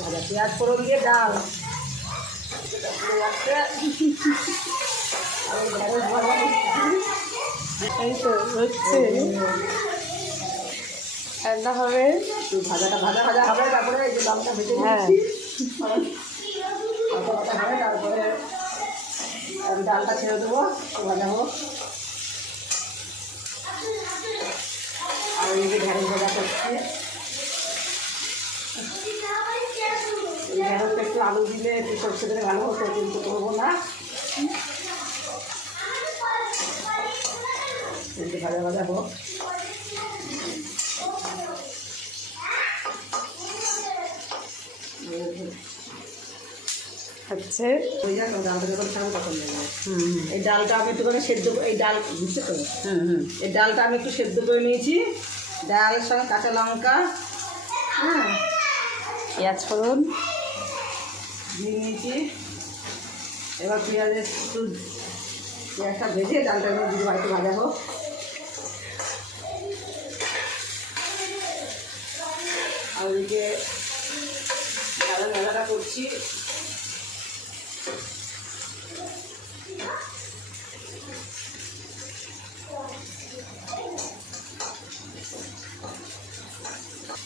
ভাজা পেঁয়াজ ফোড়ন দিয়ে ডাল এই তো হচ্ছে রান্না হবে। ভাজাটা ভাজা ভাজা হবে, তারপরে এই যে ডালটা ভেজে হ্যাঁ ভাজা ভাজা হবে, তারপরে ডালটা ছেড়ে দেবো, ভাজা হোক। আর এই যে ঢেঁড়স ভাজা করছি, এই ঢেঁড়সটা একটু আলু দিলে একটু সরষে দিলে ভালো হতো, কিন্তু করবো না। ভাজা ভাজা হোক। হচ্ছে ওই জন্য ডালটা যখন খাবো তখন দেবো। এই ডালটা আমি একটুখানি সেদ্ধ, এই ডাল বুঝতে তো, এই ডালটা আমি একটু সেদ্ধ করে নিয়েছি, ডালের সঙ্গে কাঁচা লঙ্কা, হ্যাঁ, পেঁয়াজ ফোড়ন দিয়ে নিয়েছি। এবার পেঁয়াজের একটু পেঁয়াজটা ভেজে ডালটা দিয়ে বাড়িতে ভাজা হোক। আর ওইদিকে ডালের মেলাটা করছি।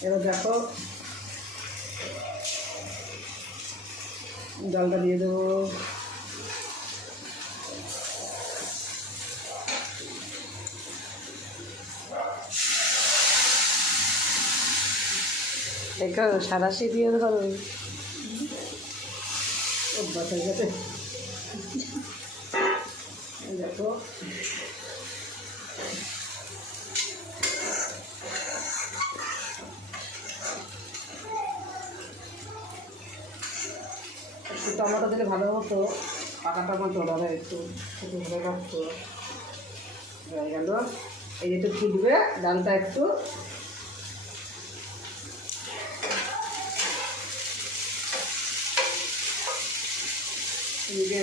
এবার দেখো ডালটা দিয়ে দেবো, দেখো সারাশি দিয়ে ধরো। অভ্যাস হয়ে গেছে। দেখো একটু টমেটো দিলে ভালো হতো, পাকা টমেটো হবে, একটু ছোটো ভালো লাগতো। হয়ে গেল, এই যে একটু ফুটবে ডালটা একটু, এই যে